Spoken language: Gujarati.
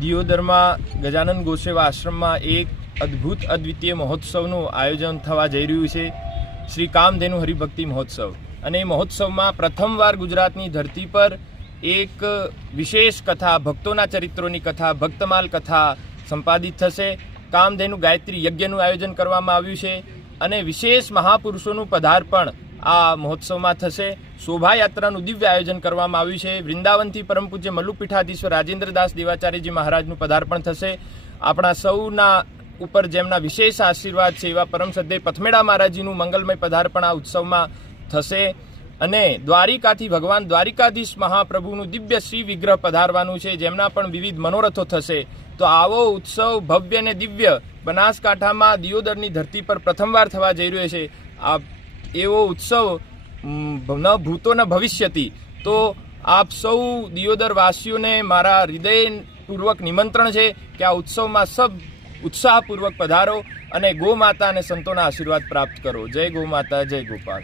દિયોદરમાં ગજાનન ગોસેવા આશ્રમમાં એક અદ્ભુત અદ્વિતીય મહોત્સવનું આયોજન થવા જઈ રહ્યું છે, શ્રી કામધેનુ હરિભક્તિ મહોત્સવ. અને એ મહોત્સવમાં પ્રથમવાર ગુજરાતની ધરતી પર એક વિશેષ કથા, ભક્તોના ચરિત્રોની કથા, ભક્તમાલ કથા સંપાદિત થશે. કામધેનુ ગાયત્રી યજ્ઞનું આયોજન કરવામાં આવ્યું છે અને વિશેષ મહાપુરુષોનું પધારપણ આ મહોત્સવમાં થશે. શોભાયાત્રાનું દિવ્ય આયોજન કરવામાં આવ્યું છે. વૃંદાવનથી પરમ પૂજ્ય મલ્લુપીઠાધીશ્વર રાજેન્દ્રદાસ દેવાચાર્યજી મહારાજનું પધારપણ થશે. આપણા સૌના ઉપર જેમના વિશેષ આશીર્વાદ છે એવા પરમ શ્રદ્ધેય પથમેડા મહારાજજીનું મંગલમય પધારપણ આ ઉત્સવમાં થશે. અને દ્વારિકાથી ભગવાન દ્વારિકાધીશ મહાપ્રભુનું દિવ્ય શ્રી વિગ્રહ પધારવાનું છે, જેમના પણ વિવિધ મનોરથો થશે. તો આવો ઉત્સવ ભવ્ય અને દિવ્ય બનાસકાંઠામાં દિયોદરની ધરતી પર પ્રથમવાર થવા જઈ રહ્યો છે. આ એવો ઉત્સવ ન ભૂતો ન ભવિષ્યથી. તો આપ સૌ દિયોદર વાસીઓને મારા હૃદયપૂર્વક નિમંત્રણ છે કે આ ઉત્સવમાં સબ ઉત્સાહપૂર્વક પધારો અને ગો માતા અને સંતોના આશીર્વાદ પ્રાપ્ત કરો. જય ગો માતા, જય ગોપાલ.